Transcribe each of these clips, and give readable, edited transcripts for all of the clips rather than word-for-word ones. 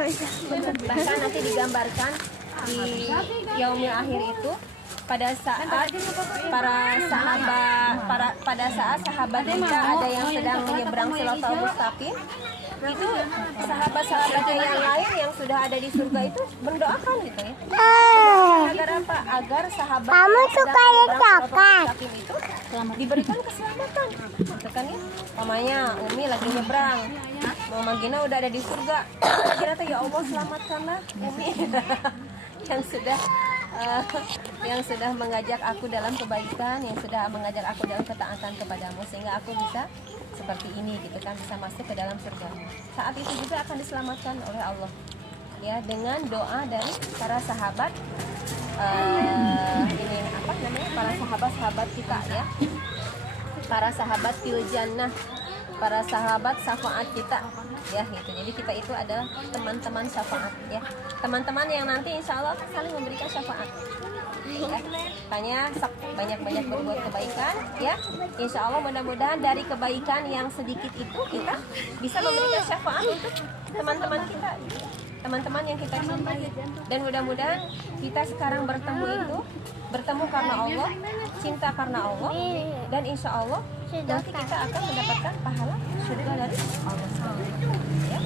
Bahkan nanti digambarkan di yaumil akhir itu pada saat sahabat kita ada yang sedang menyeberang Shiratal Mustaqim, itu sahabat-sahabatnya yang lain yang sudah ada di surga itu mendoakan gitu ya. Agar apa? Agar sahabat yang sedang menyeberang Shiratal Mustaqim itu diberikan keselamatan. Gitu kan ya. Mamanya Umi lagi nyebrang, Mama Gina udah ada di surga. Kira ya Allah selamatkanlah Umi yang sudah mengajak aku dalam kebaikan, yang sudah mengajak aku dalam ketaatan kepadamu, sehingga aku bisa seperti ini gitu kan, bisa masuk ke dalam surga. Saat itu juga akan diselamatkan oleh Allah ya, dengan doa dari para sahabat ini apa namanya, para sahabat kita ya, para sahabat fil jannah, para sahabat syafaat kita ya gitu. Jadi kita itu adalah teman-teman syafaat ya, teman-teman yang nanti insya Allah akan saling memberikan syafaat ya. Makanya banyak-banyak berbuat kebaikan ya, insya Allah mudah-mudahan dari kebaikan yang sedikit itu kita bisa memberikan syafaat untuk teman-teman kita, teman-teman yang kita cintai. Dan mudah-mudahan kita sekarang bertemu karena Allah, cinta karena Allah, dan insya Allah nanti kita akan mendapatkan pahala surga dari Allah ya.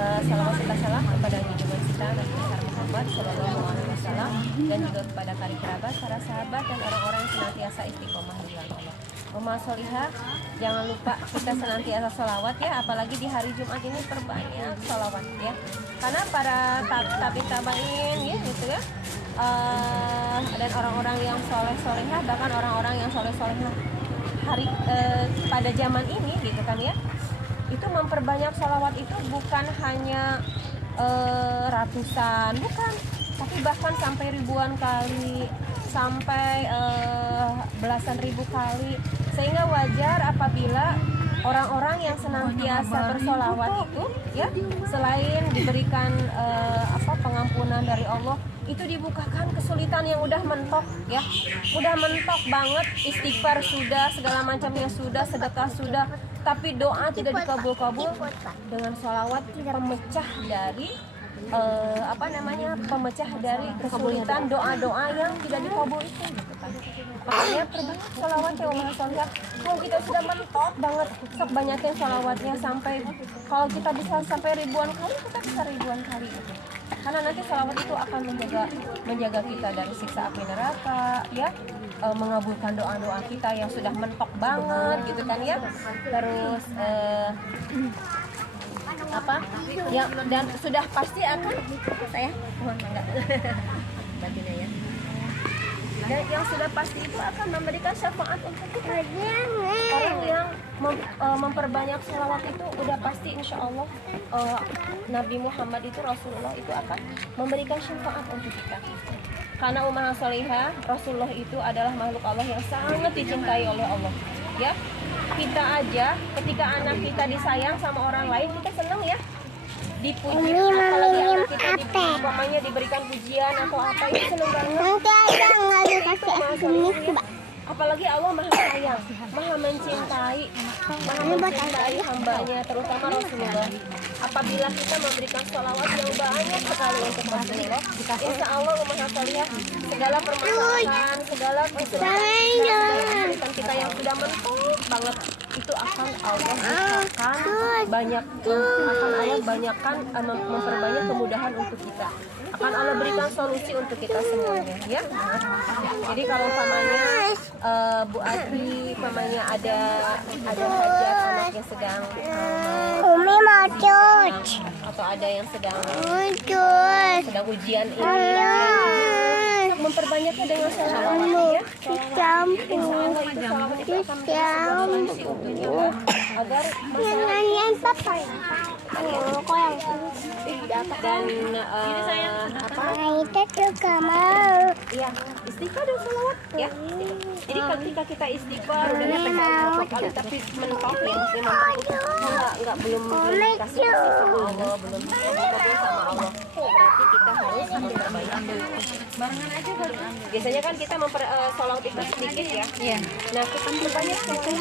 Salawat serta salam kepada junjungan kita Nabi Muhammad SAW, dan juga kepada kari kerabat, para sahabat, dan orang-orang yang senantiasa istiqomah di jalan Allah. Ummah Sholihah, jangan lupa kita senantiasa sholawat ya, apalagi di hari Jumat ini perbanyak sholawat ya, karena para tabi-tabain ya gitu ya, dan orang-orang yang soleh-solehah, bahkan orang-orang yang soleh-solehah pada zaman ini gitu kan ya, itu memperbanyak sholawat itu bukan hanya ratusan, bukan, tapi bahkan sampai ribuan kali, sampai belasan ribu kali. Sehingga wajar apabila orang-orang yang senantiasa bersholawat itu ya, selain diberikan pengampunan dari Allah, itu dibukakan kesulitan yang udah mentok ya, udah mentok banget, istighfar sudah, segala macamnya sudah, sedekah sudah, tapi doa tidak dikabul-kabul. Dengan sholawat pemecah dari pemecah dari kesulitan doa-doa yang tidak dikabul itu gitu kan. Makanya perbanyak sholawat ya Ummah Sholihah. Kalau kita sudah mentok banget, sok banyakin sholawatnya, sampai kalau kita bisa sampai ribuan kali, kita bisa ribuan kali gitu. Karena nanti sholawat itu akan menjaga kita dari siksa api neraka ya, mengabulkan doa-doa kita yang sudah mentok banget gitu kan ya. Terus ya, dan sudah pasti akan saya mohon enggak batinnya ya, dan yang sudah pasti itu akan memberikan syafaat untuk kita. Orang yang memperbanyak sholawat itu udah pasti insya Allah Nabi Muhammad itu, Rasulullah itu akan memberikan syafaat untuk kita. Karena Ummah Sholihah, Rasulullah itu adalah makhluk Allah yang sangat dicintai oleh Allah ya. Kita aja ketika anak kita disayang sama orang lain, kita senang ya, dipuji, apalagi anak kita diberikan pujian atau apa, itu senang banget. Apalagi Allah maha sayang, maha mencintai hambanya, terutama Rasulullah. Apabila kita memberikan sholawat yang banyak sekali untuk Rasulullah, insya Allah Ummah Sholihah, segala permasalahan, segala kesulitan kita yang sudah mentok banget, itu akan Allah banyakkan memperbanyak kemudahan untuk kita, akan Allah berikan solusi untuk kita semuanya ya. Jadi kalau umpamanya Bu Adi umpamanya ada hajat, anaknya sedang atau ada yang sedang ujian ini, memperbanyaknya dengan sholawat ya. Insya Allah itu sholawat itu akan solusi untuk kita, agar dan ya, istighfar dan sholawat ya. Jadi ketika kita istighfar udah berapa kali tapi mentok ya, nggak belum dikasih sama Allah, belum dikabul sama Allah, berarti kita harus memperbanyak. Biasanya kan kita sholawat itu sedikit ya. Nah, kita perbanyak sholawat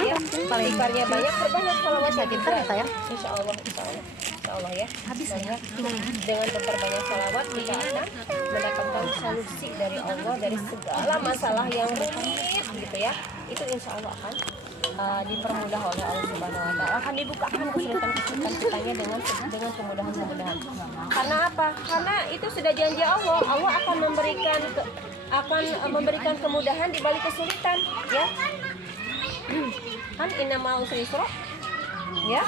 ya, istighfarnya banyak, perbanyak sholawat ya kita ya. Insya Allah. Allah ya. Dengan memperbanyak salawat kita akan mendapatkan solusi dari Allah dari segala masalah yang rumit gitu ya. Itu insya Allah akan dipermudah oleh Allah Subhanahu Wa Taala, akan dibukakan kesulitan kitanya dengan kemudahan. Karena apa? Karena itu sudah janji Allah. Allah akan memberikan kemudahan di balik kesulitan, ya. Kan inna ma'al usri yusra, ya.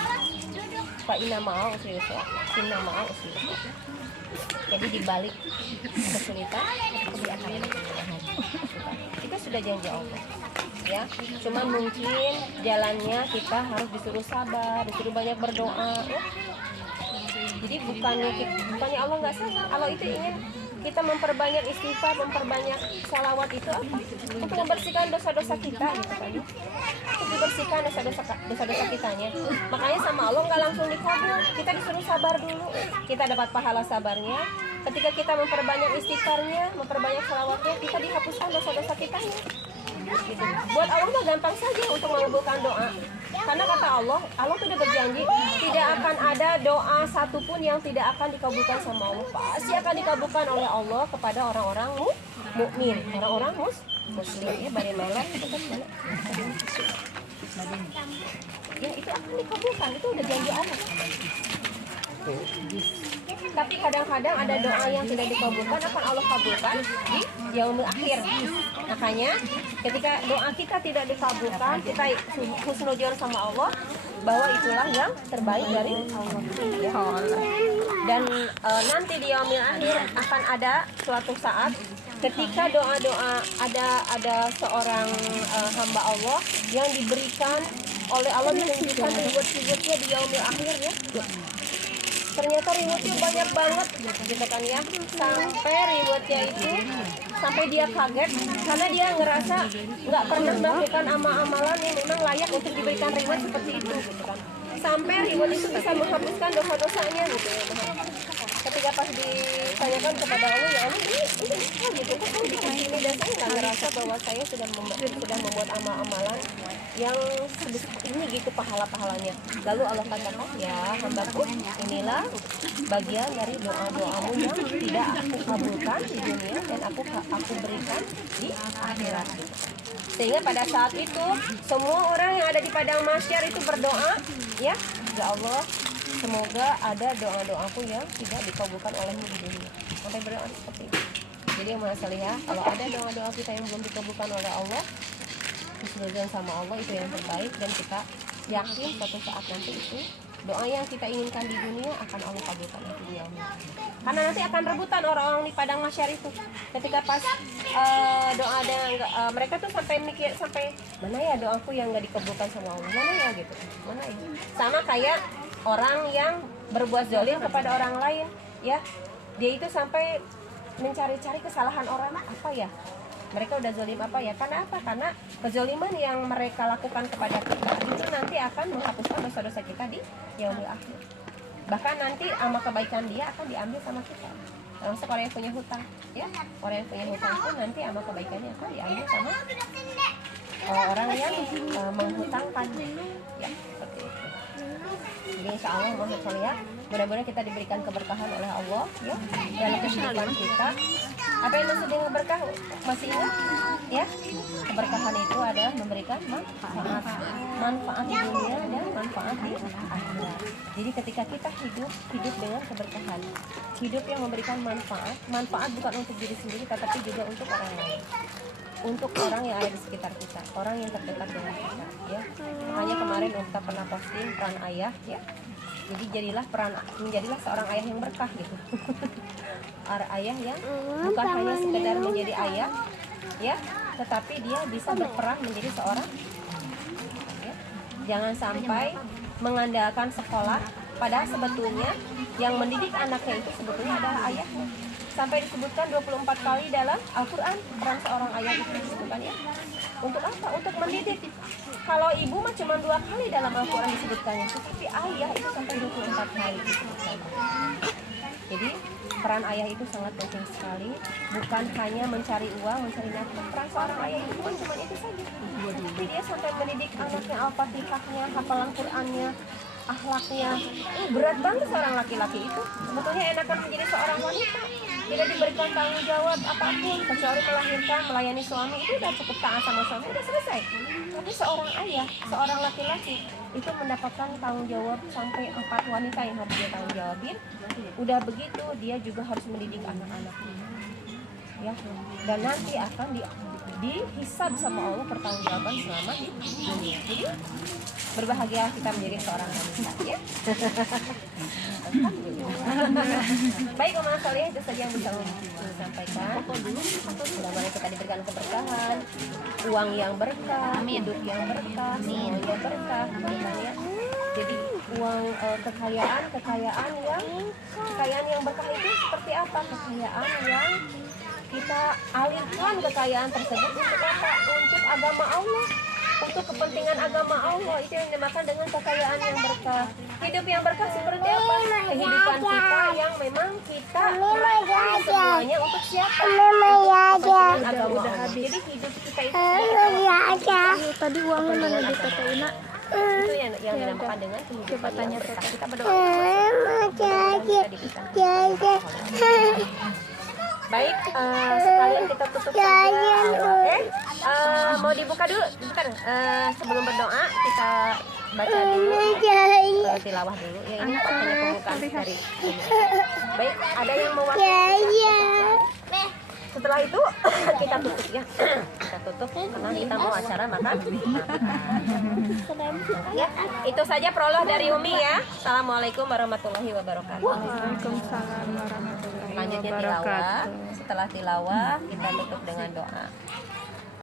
Fa inna ma'al usri yusra, inna ma'al usri yusra. Jadi di balik kesulitan pasti akan ada kemudahan. Itu sudah janji Allah. Ya, cuma mungkin jalannya kita harus disuruh sabar, disuruh banyak berdoa ya. Jadi bukannya Allah nggak sayang, Allah itu ingin kita memperbanyak istighfar, memperbanyak salawat itu apa? Untuk membersihkan dosa-dosa kita gitu kan. Untuk dibersihkan dosa-dosa kitanya. Makanya sama Allah nggak langsung dikabul, kita disuruh sabar dulu. Kita dapat pahala sabarnya. Ketika kita memperbanyak istighfarnya, memperbanyak salawatnya, kita dihapuskan dosa-dosa kitanya. Gitu. Buat Allah mah gampang saja untuk mengabulkan doa. Karena kata Allah sudah berjanji tidak akan ada doa satupun yang tidak akan dikabulkan sama Allah. Pasti akan dikabulkan oleh Allah kepada orang-orang mukmin, orang-orang muslim ya, bari melek itu kan mana? Ya itu akan dikabulkan, itu udah janji Allah. Tapi kadang-kadang ada doa yang tidak dikabulkan akan Allah kabulkan di yaumil akhir. Makanya ketika doa kita tidak dikabulkan, kita husnudzon sama Allah bahwa itulah yang terbaik dari Allah. Dan nanti di yaumil akhir akan ada suatu saat ketika doa-doa ada seorang hamba Allah yang diberikan oleh Allah, menunjukkan reward-rewardnya di yaumil akhir ya. Ternyata rewardnya banyak banget gitu kan ya, sampai rewardnya itu sampai dia kaget karena dia ngerasa nggak pernah melakukan amalan yang memang layak untuk diberikan reward seperti itu gitu kan, sampai reward itu bisa menghapuskan dosa-dosanya gitu ya. Ketika pas ditanyakan kepada Allah, ya Allah ini gitu kok kamu bikin ini, dan saya nggak ngerasa bahwa saya sudah membuat amal-amalan yang sebesar ini gitu pahala-pahalanya. Lalu Allah katakan, ya hambaku, inilah bagian dari doa-doamu yang tidak aku kabulkan di dunia dan aku berikan di akhirat. Sehingga pada saat itu semua orang yang ada di padang mahsyar itu berdoa, ya Allah, semoga ada doa-doaku yang tidak dikabulkan olehmu di dunia. Sampai berdoa seperti itu. Jadi yang mana lihat, kalau ada doa-doa kita yang belum dikabulkan oleh Allah, husnudzon sama Allah itu yang terbaik, dan kita yakin suatu saat nanti itu doa yang kita inginkan di dunia akan Allah kabulkan di dunia. Karena nanti akan rebutan orang-orang di padang mahsyar itu. Ketika pas doa dan mereka tuh sampai mikir, sampai mana ya doaku yang nggak dikabulkan sama Allah, mana ya gitu, mana ya. Sama kayak orang yang berbuat zalim kepada orang lain, ya, dia itu sampai mencari-cari kesalahan orang apa ya. Mereka udah zalim apa ya? Karena apa? Karena kezaliman yang mereka lakukan kepada kita itu nanti akan menghapuskan dosa-dosa kita di yaumil akhir. Bahkan nanti amal kebaikan dia akan diambil sama kita. Termasuk orang yang punya hutang, ya. Orang yang punya hutang pun nanti amal kebaikannya akan diambil sama orang yang menghutangkan, ya, seperti itu. Jadi insya Allah mohon lihat, mudah-mudahan kita diberikan keberkahan oleh Allah ya dalam kehidupan kita. Apa yang maksud dengan berkah? Masih ingat? Ya, keberkahan itu adalah memberikan manfaat di dunia dan manfaat di akhirat. Jadi ketika kita hidup dengan keberkahan, hidup yang memberikan manfaat bukan untuk diri sendiri, tetapi juga untuk orang lain, untuk orang yang ada di sekitar kita, orang yang terdekat dengan kita, ya. Makanya kemarin kita pernah posting peran ayah, ya. Jadi menjadilah seorang ayah yang berkah gitu. Ayah yang bukan hanya sekedar menjadi ayah, ya, tetapi dia bisa berperan menjadi seorang, ya. Jangan sampai mengandalkan sekolah, padahal sebetulnya yang mendidik anaknya itu sebetulnya adalah ayahnya. Sampai disebutkan 24 kali dalam Al-Quran peran seorang ayah itu disebutkan, ya. Untuk apa? Untuk mendidik. Kalau ibu mah cuma 2 kali dalam Al-Quran disebutkannya, tetapi ayah itu sampai 24 kali disebutkan. Jadi peran ayah itu sangat penting sekali. Bukan hanya mencari uang, mencari nafkah. Peran seorang ayah itu bukan cuma itu saja. Tapi dia sampai mendidik anaknya Al-Fatihahnya, hafalan Qurannya, akhlaknya. Berat banget seorang laki-laki itu. Sebetulnya enakan menjadi seorang wanita, tidak diberikan tanggung jawab apapun kecuali melahirkan, melayani suami, itu udah cukup taat sama suami, udah selesai. Tapi seorang ayah, seorang laki-laki itu mendapatkan tanggung jawab sampai 4 wanita yang harus dia tanggung jawabin. Udah begitu dia juga harus mendidik anak-anaknya, ya. Dan nanti akan dihisab sama Allah pertanggungjawaban selama di dunia. Jadi berbahagia kita menjadi seorang wanita, ya. Baik teman-teman sekalian, itu saja yang bisa saya sampaikan. Mudah-mudahan kita diberikan keberkahan, uang yang berkah, hidup yang berkah, semua yang berkah, ya. Jadi uang, kekayaan yang berkah itu seperti apa? Kekayaan yang kita alirkan kekayaan tersebut untuk apa? Untuk agama Allah, untuk kepentingan agama Allah. Itu yang dinamakan dengan kekayaan yang berkah. Hidup yang berkah seperti apa? Kehidupan kita yang memang kita semuanya untuk siapa? Kepentingan agama Allah. Jadi hidup kita itu tadi uangnya mana di Tata Ina? Itu yang dinamakan dengan kehidupan yang berkah. Kita berdoa. Baik, sekalian kita tutup saja. Mau dibuka dulu, bentar. Sebelum berdoa kita baca dulu, tilawah dulu. Ya, ini hanya pembukaan dari. Baik, ada yang mewakili. Setelah itu kita tutup, ya. Kita tutup karena kita mau acara makan. Ya, itu saja prolog dari Umi, ya. Assalamualaikum warahmatullahi wabarakatuh. Waalaikumsalam warahmatullahi Selanjutnya wabarakatuh. tilawah. Setelah tilawah kita tutup dengan doa.